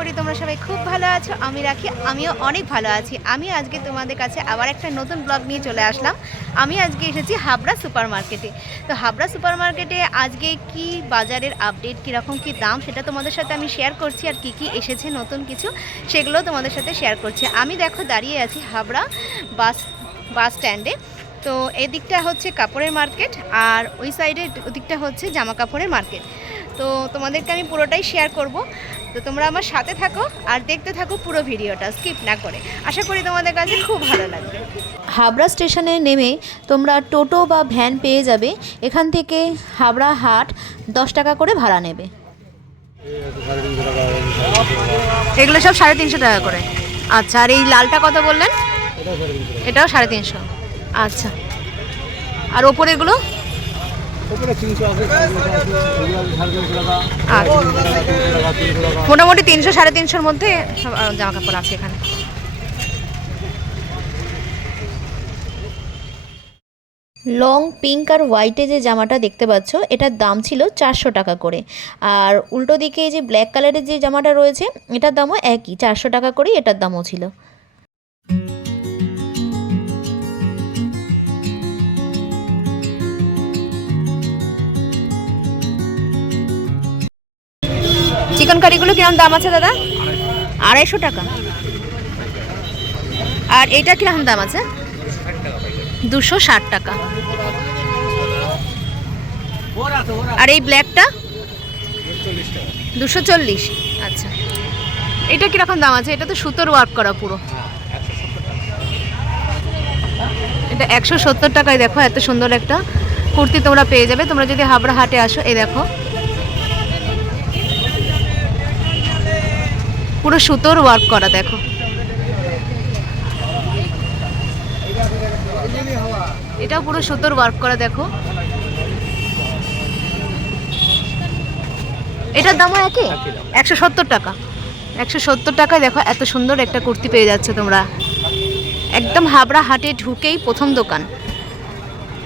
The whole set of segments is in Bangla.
করি, তোমরা সবাই খুব ভালো আছো। আমি রাখি, আমিও অনেক ভালো আছি। আমি আজকে তোমাদের কাছে আবার একটা নতুন ব্লগ নিয়ে চলে আসলাম। আমি আজকে এসেছি হাবড়া সুপার মার্কেটে তো হাবড়া সুপার মার্কেটে আজকে কি বাজারের আপডেট কীরকম কি দাম, সেটা তোমাদের সাথে আমি শেয়ার করছি, আর কি কি এসেছে, নতুন কিছু সেগুলো তোমাদের সাথে শেয়ার করছি। আমি দেখো দাঁড়িয়ে আছি হাবড়া বাস বাস স্ট্যান্ডে তো এদিকটা হচ্ছে কাপড়ের মার্কেট, আর ওই সাইডে ওদিকটা হচ্ছে জামা কাপড়ের মার্কেট। তো তোমাদেরকে আমি পুরোটাই শেয়ার করব। তো তোমরা আমার সাথে থাকো আর দেখতে থাকো পুরো ভিডিওটা স্কিপ না করে। আশা করি তোমাদের কাছে খুব ভালো লাগবে। হাবড়া স্টেশনে নেমে তোমরা টোটো বা ভ্যান পেয়ে যাবে। এখান থেকে হাবড়া হাট দশ টাকা করে ভাড়া নেবে। এগুলো সব সাড়ে তিনশো টাকা করে। আচ্ছা আর এই লালটা কত বললেন? এটাও সাড়ে তিনশো। আচ্ছা। আর ওপরেরগুলো? মোটামুটি তিনশো সাড়ে তিনশোর মধ্যে সব জামা কাপড় আছে এখানে। লং পিঙ্ক আর হোয়াইটে যে জামাটা দেখতে পাচ্ছ এটার দাম ছিল চারশো টাকা করে। আর উল্টো দিকে যে ব্ল্যাক কালারের যে জামাটা রয়েছে এটার দামও একই চারশো টাকা করেই এটার দামও ছিল। চিকেন কারিগুলো কীরকম দাম আছে দাদা? আড়াইশো টাকা। আর এইটা কীরকম দাম আছে? দুশো ষাট টাকা। আর এই ব্ল্যাকটা? দুশো চল্লিশ। আচ্ছা। এটা কীরকম দাম আছে? এটা তো সুতোর ওয়ার্ক করা পুরো। এটা একশো সত্তর টাকায় দেখো, এত সুন্দর একটা কুর্তি তোমরা পেয়ে যাবে। তোমরা যদি হাবড়া হাটে আসো, এই দেখো। পুরো সুতোর ওয়ার্ক করা দেখো। এটাও পুরো সুতোর ওয়ার্ক করা দেখো। এটার দামও একই? একশো সত্তর টাকা। একশো সত্তর টাকায় দেখো এত সুন্দর একটা কুর্তি পেয়ে যাচ্ছে তোমরা। একদম হাবড়া হাটে ঢুকেই প্রথম দোকান।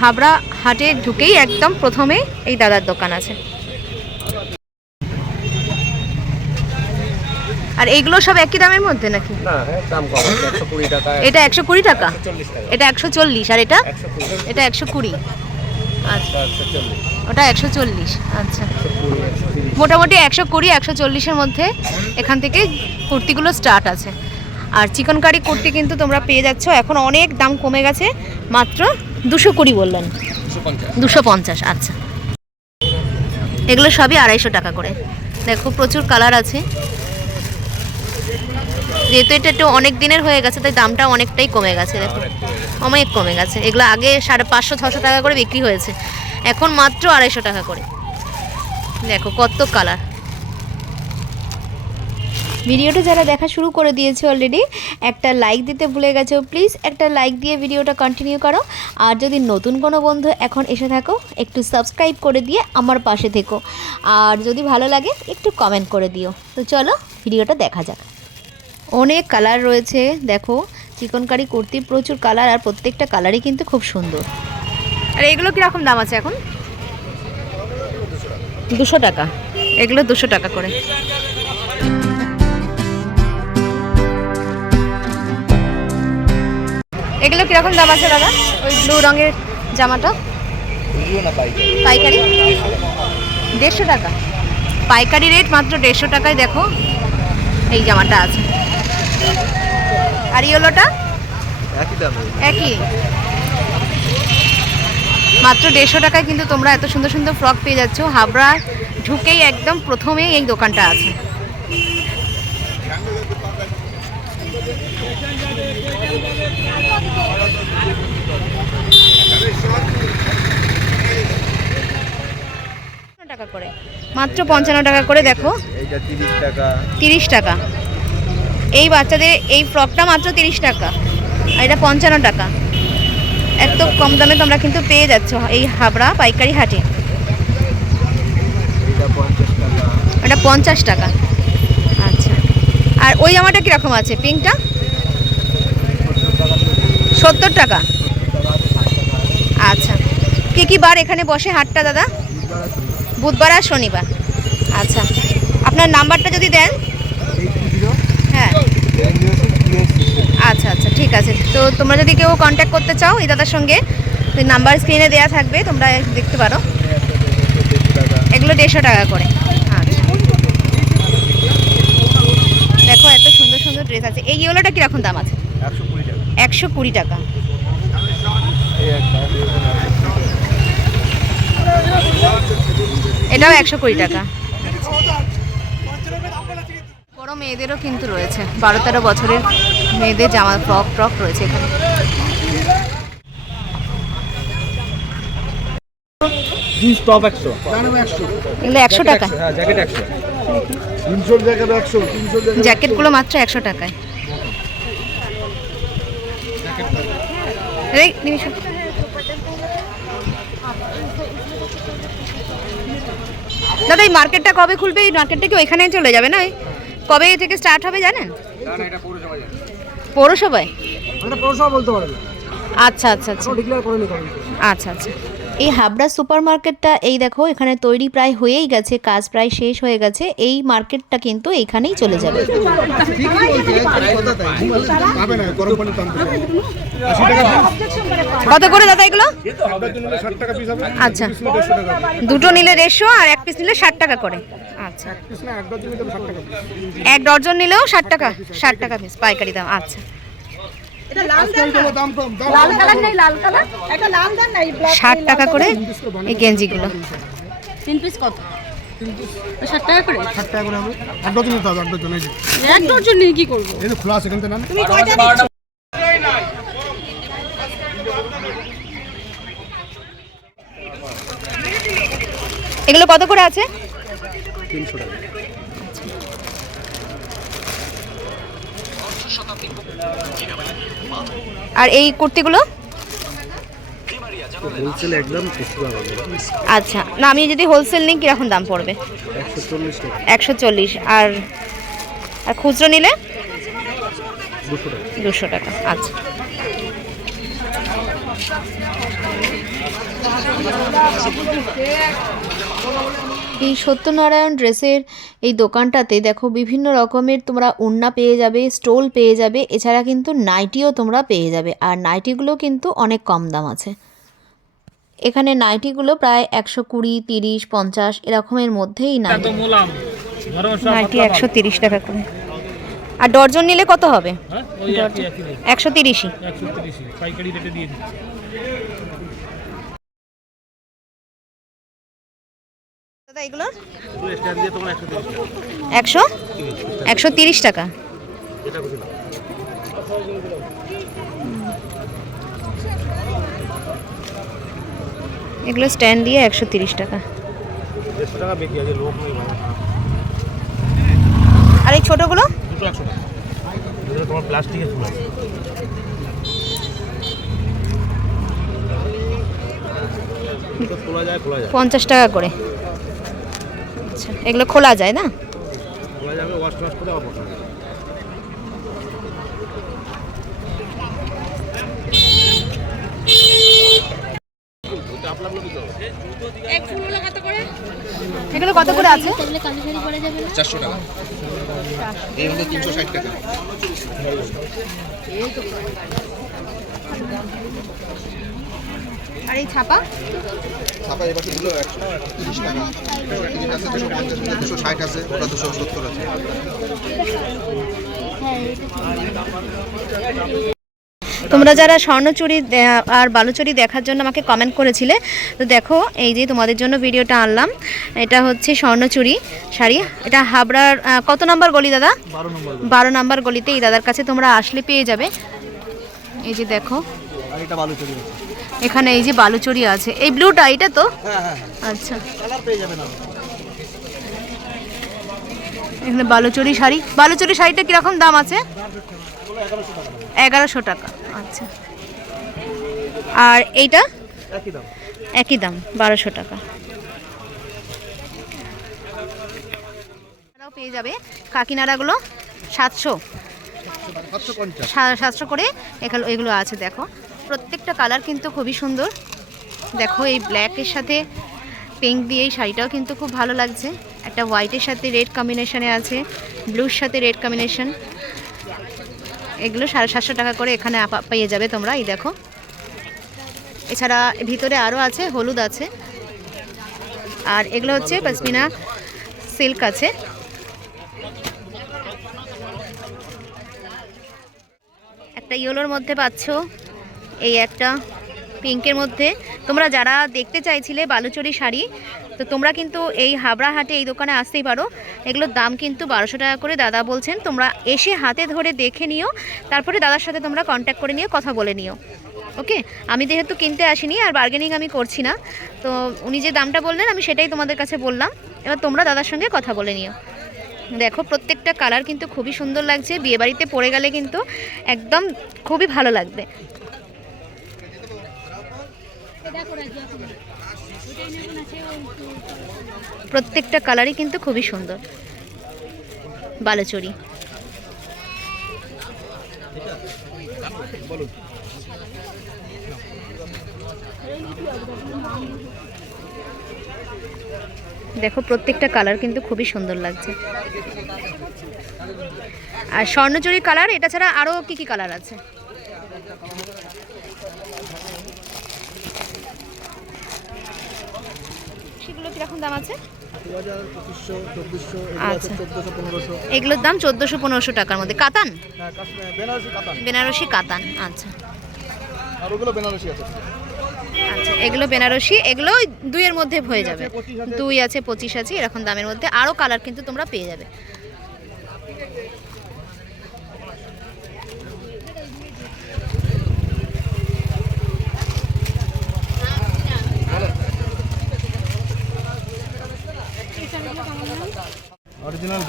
হাবড়া হাটে ঢুকেই একদম প্রথমে এই দাদার দোকান আছে। আর এইগুলো সব একই দামের মধ্যে নাকি? না হ্যাঁ দাম কম। টাকা এটা একশো কুড়ি টাকা? এটা একশো চল্লিশ আর এটা? এটা একশো কুড়ি। আচ্ছা। ওটা একশো চল্লিশ আচ্ছা। মোটামুটি একশো কুড়ি একশো চল্লিশের মধ্যে এখান থেকে কুর্তিগুলো স্টার্ট আছে। আর চিকন কারি কুর্তি কিন্তু তোমরা পেয়ে যাচ্ছ। এখন অনেক দাম কমে গেছে মাত্র দুশো কুড়ি বললেন। দুশো পঞ্চাশ। আচ্ছা। এগুলো সবই আড়াইশো টাকা করে। দেখো প্রচুর কালার আছে। যেহেতু এটা একটু অনেক দিনের হয়ে গেছে তাই দামটা অনেকটাই কমে গেছে দেখো। অনেক কমে গেছে। এগুলো আগে সাড়ে পাঁচশো ছশো টাকা করে বিক্রি হয়েছে। এখন মাত্র আড়াইশো টাকা করে। দেখো কত কালার। ভিডিওটা যারা দেখা শুরু করে দিয়েছে অলরেডি একটা লাইক দিতে ভুলে গেছো প্লিজ একটা লাইক দিয়ে ভিডিওটা কন্টিনিউ করো। আর যদি নতুন কোনো বন্ধু এখন এসে থাকো একটু সাবস্ক্রাইব করে দিয়ে আমার পাশে থেকো। আর যদি ভালো লাগে একটু কমেন্ট করে দিও। তো চলো ভিডিওটা দেখা যাক। অনেক কালার রয়েছে দেখো। চিকন কারি কুর্তি প্রচুর কালার আর প্রত্যেকটা কালারই কিন্তু খুব সুন্দর। আর এগুলো কীরকম দাম আছে এখন? দুশো টাকা। এগুলো দুশো টাকা করে। এগুলো কীরকম দাম আছে দাদা? ওই ব্লু রঙের জামাটা? পাইকারি? দেড়শো টাকা। পাইকারি রেট মাত্র দেড়শো টাকায় দেখো এই জামাটা আছে। আর ইয়েলোটা? একই দাম। একই? মাত্র দেড়শো টাকায় কিন্তু তোমরা এত সুন্দর সুন্দর ফ্রক পেয়ে যাচ্ছ। হাবড়া ঢুকেই একদম প্রথমেই এই দোকানটা আছে। টাকা করে। মাত্র পঞ্চান্ন টাকা করে দেখো। তিরিশ টাকা। তিরিশ টাকা। এই বাচ্চাদের এই ফ্রকটা মাত্র তিরিশ টাকা আর এটা পঞ্চান্ন টাকা। এত কম দামে তোমরা কিন্তু পেয়ে যাচ্ছ এই হাবড়া পাইকারি হাটে। এটা পঞ্চাশ টাকা। এটা পঞ্চাশ টাকা। আচ্ছা। আর ওই জামাটা কীরকম আছে? পিঙ্কটা? সত্তর টাকা। আচ্ছা। কী কী বার এখানে বসে হাটটা দাদা? বুধবার আর শনিবার। আচ্ছা। আপনার নাম্বারটা যদি দেন। আচ্ছা আচ্ছা ঠিক আছে। তো তোমরা যদি কেউ কন্ট্যাক্ট করতে চাও এই দাদার সঙ্গে নাম্বার স্ক্রিনে দেওয়া থাকবে, তোমরা দেখতে পারো। এগুলো দেড়শো টাকা করে। আচ্ছা। দেখো, এত সুন্দর সুন্দর ড্রেস আছে। এই ইয়েলোটা কীরকম দাম আছে? একশো কুড়ি টাকা। এটাও একশো কুড়ি টাকা। বড় মেয়েদেরও কিন্তু রয়েছে। বারো তেরো বছরের মেয়েদের জামা ফ্রক ফ্রক রয়েছে এখানে। জিন্স টপ একশো। একশো এগুলো একশো টাকা হ্যাঁ জ্যাকেট একশো। তিনশোর জ্যাকেট একশো তিনশোর জ্যাকেটগুলো মাত্র একশো টাকায়। এই, দাদা এই মার্কেটটা কবে খুলবে? এই মার্কেটটা কি ওইখানেই চলে যাবে না? এই? কবে থেকে স্টার্ট হবে জানেন? পৌরসভায়? পৌরসভা বলতে পারবে আচ্ছা আচ্ছা আচ্ছা। ডিক্লেয়ার করে নিতে আচ্ছা আচ্ছা। এই হাবড়া সুপার মার্কেটটা এই দেখো এখানে তৈরি প্রায় হয়েই গেছে কাজ প্রায় শেষ হয়ে গেছে এই মার্কেটটা কিন্তু এইখানেই চলে যাবে। কত করে দাদা এগুলো? আপনার জন্য ষাট টাকা পিস হবে। আচ্ছা। দুটো নিলে দেড়শো আর এক পিস নিলে ষাট টাকা করে। আচ্ছা। এক ডজন নিলেও ষাট টাকা ষাট টাকা পিস পাইকারি দাম আচ্ছা। দাম ষাট টাকা করে এই গেঞ্জিগুলো। তিন পিস কত? ষাট টাকা করে? ষাট টাকা করে হবে এক ডজন নিতে হবে এক ডজন এক ডজন নিয়ে কি করব? এই যে খোলা আছে এখান থেকে নাম এগুলো কত করে আছে? তিনশো টাকা। আর এই কুর্তিগুলো? হোলসেল একদম আচ্ছা না আমি যদি হোলসেল নিই কীরকম দাম পড়বে? একশো চল্লিশ আর আর খুচরো নিলে? দুশো টাকা আচ্ছা। এই সত্যনারায়ণ ড্রেসের এই দোকানটাতে দেখো বিভিন্ন রকমের তোমরা ওড়না পেয়ে যাবে স্টোল পেয়ে যাবে এছাড়া কিন্তু নাইটিও তোমরা পেয়ে যাবে। আর নাইটিগুলো কিন্তু অনেক কম দাম আছে। এখানে নাইটিগুলো প্রায় একশো কুড়ি তিরিশ পঞ্চাশ এরকমের মধ্যেই নাইটি। নাইটি একশো তিরিশ টাকা করে। আর ডর্জন নিলে কত হবে? একশো তিরিশই। দাদা একশো একশো? তিরিশ টাকা। এগুলো স্ট্যান্ড দিয়ে একশো তিরিশ টাকা। আর এই ছোটোগুলো? প্লাস্টিকের ফুল আছে। পঞ্চাশ টাকা করে। আচ্ছা এগুলো খোলা যায় না? খোলা যাবে ওয়াশ টওয়াশ করে আবার বসানো যাবে। এগুলো কত করে আছে? চারশো টাকা। এই হলো তিনশো ষাট টাকা। আর এই ছাপা? ছাপা এবার দুটো একশো তিরিশ টাকা। আছে দুশো পঞ্চাশ আছে দুশো ষাট আছে ওটা দুশো সত্তর আছে। তোমরা যারা স্বর্ণচুরি আর বালুচুরি দেখার জন্য আমাকে কমেন্ট করেছিলে তো দেখো এই যে তোমাদের জন্য ভিডিওটা আনলাম। এটা হচ্ছে স্বর্ণচুরি শাড়ি। এটা হাবড়ার কত নম্বর গলি দাদা? বারো নম্বর বারো নম্বর গলিতে এই দাদার কাছে তোমরা আসলে পেয়ে যাবে। এই যে দেখো এটা বালু চুরি আছে। এখানে এই যে বালুচুরি আছে। এই ব্লুটা এটা তো? হ্যাঁ হ্যাঁ আচ্ছা। কালার পেয়ে যাবেন এখানে বালুচুরি শাড়ি। বালুচুরি শাড়িটা কীরকম দাম আছে? এগারোশো টাকা। আচ্ছা। আর এইটা? একই দাম। বারোশো টাকা। পেয়ে যাবে। কাকিনাড়াগুলো সাতশো। সাতশো সাতশো করে এগুলো এগুলো আছে দেখো। প্রত্যেকটা কালার কিন্তু খুবই সুন্দর। দেখো এই ব্ল্যাকের সাথে পিঙ্ক দিয়ে এই শাড়িটাও কিন্তু খুব ভালো লাগছে। একটা হোয়াইটের সাথে রেড কম্বিনেশনে আছে ব্লুর সাথে রেড কম্বিনেশন এগুলো সাড়ে সাতশো টাকা করে এখানে পেয়ে যাবে তোমরা, এই দেখো। এছাড়া ভিতরে আরও আছে, হলুদ আছে। আর এগুলো হচ্ছে পশমিনা সিল্ক আছে। একটা ইয়েলোর মধ্যে পাচ্ছ এই একটা পিঙ্কের মধ্যে। তোমরা যারা দেখতে চাইছিলে বালুচরি শাড়ি, তো তোমরা কিন্তু এই হাবড়া হাটে এই দোকানে আসতেই পারো। এগুলোর দাম কিন্তু বারোশো টাকা করে দাদা বলছেন। তোমরা এসে হাতে ধরে দেখে নিও, তারপরে দাদার সাথে তোমরা কন্ট্যাক্ট করে নিও, কথা বলে নিও। ওকে? আমি যেহেতু কিনতে আসিনি আর বার্গেনিং আমি করছি না, তো উনি যে দামটা বললেন, আমি সেটাই তোমাদের কাছে বললাম। এবার তোমরা দাদার সঙ্গে কথা বলে নিও। দেখো, প্রত্যেকটা কালার কিন্তু খুবই সুন্দর লাগছে। বিয়েবাড়িতে পরে গেলে কিন্তু একদম খুবই ভালো লাগবে। প্রত্যেকটা কালারই কিন্তু খুবই সুন্দর। বালুচরি। দেখো, প্রত্যেকটা কালার কিন্তু খুবই সুন্দর লাগছে। আর স্বর্ণচুরি কালার, এটা ছাড়া আরও কি কি কালার আছে সেগুলো কীরকম দাম আছে? আচ্ছা। এগুলোর দাম চোদ্দোশো পনেরোশো টাকার মধ্যে। কাতান? হ্যাঁ বেনারসি কাতান। আচ্ছা। আচ্ছা এগুলো বেনারসি এগুলো দুইয়ের মধ্যে হয়ে যাবে। দুই আছে পঁচিশ আছে এরকম দামের মধ্যে। আরও কালার কিন্তু তোমরা পেয়ে যাবে।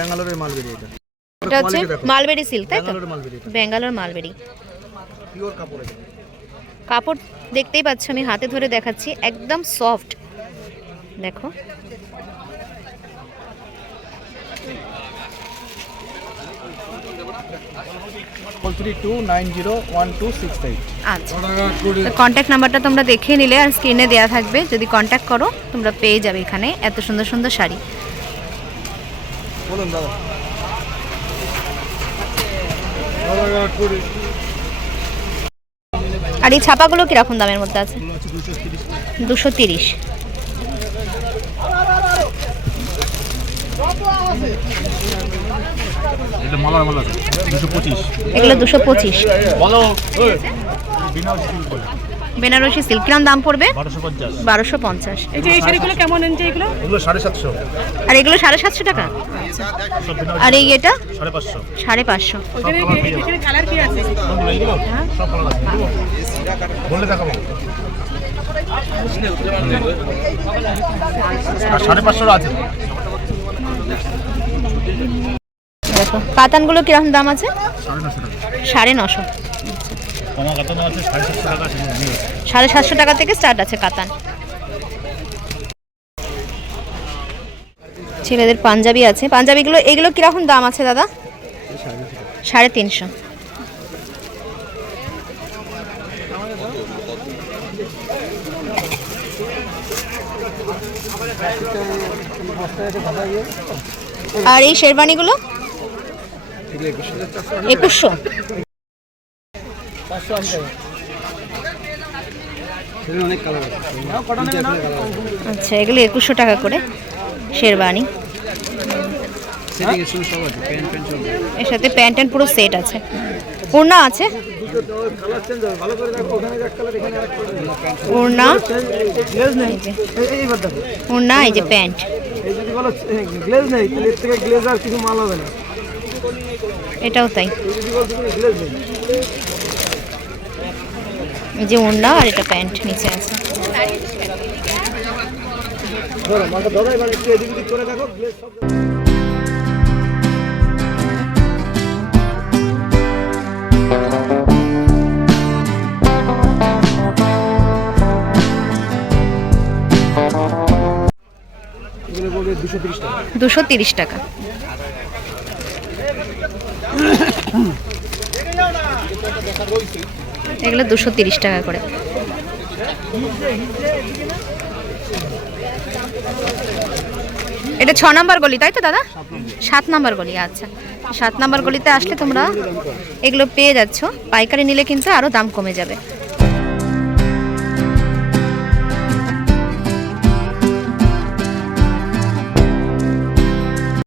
ব্যাঙ্গালোরের মালবেরি এটা। এটা হচ্ছে। মালবেরি সিল্ক তাই তো? ব্যাঙ্গালোর মালবেরি। পিওর কাপড় কাপড় দেখতেই পাচ্ছ আমি হাতে ধরে দেখাচ্ছি একদম সফট দেখো। আচ্ছা। কন্ট্যাক্ট নাম্বারটা তোমরা দেখে নিলে আর স্ক্রিনে দেওয়া থাকবে। যদি কন্ট্যাক্ট করো তোমরা পেয়ে যাবে এখানে এত সুন্দর সুন্দর শাড়ি। বলুন দাদা। আর এই ছাপাগুলো কীরকম দামের মধ্যে আছে? দুশো তিরিশ। এগুলো দুশো পঁচিশ। বলো। বেনারসি সিল্ক কিরম দাম পড়বে বারোশো পঞ্চাশ। এই যে এই শাড়িগুলো কেমন এনেছে এগুলো? এগুলো সাড়ে সাতশো। আর এগুলো সাড়ে সাতশো টাকা? আর এই এটা? সাড়ে পাঁচশো। সাড়ে পাঁচশো। আছে? আছে দেখো। কাতানগুলো কীরকম দাম আছে? সাড়ে নশো। সাড়ে কমা কাতানো আছে সাড়ে সাতশো টাকা আছে সাড়ে সাতশো টাকা থেকে স্টার্ট আছে কাতান। ছেলেদের পাঞ্জাবি আছে। পাঞ্জাবিগুলো এগুলো কীরকম দাম আছে দাদা? সাড়ে তিনশো। আর এই শেরবানিগুলো একুশশো। আচ্ছা এগুলো একুশশো টাকা করে শেরবানি এর সঙ্গে প্যান্ট প্যান্ট সাথে প্যান্ট অ্যান্ড পুরো সেট আছে। ওড়না আছে। ওড়না। এই- ওড়না এই যে প্যান্ট। এটাও যদি বলো গ্লেজ নেই তাহলে এর থেকে গ্লেজ আর কিছু মাল হবে না এটাও তাই এই যে ওড়না আর এটা প্যান্ট নিচে আছে দুশো তিরিশ টাকা দুশো তিরিশ টাকা এগুলো দুশো তিরিশ টাকা করে। এটা ছ নম্বর গলি, তাই তো দাদা? সাত নম্বর গলি আচ্ছা। সাত নম্বর গলিতে আসলে তোমরা এগুলো পেয়ে যাচ্ছ। পাইকারি নিলে কিন্তু আরও দাম কমে যাবে।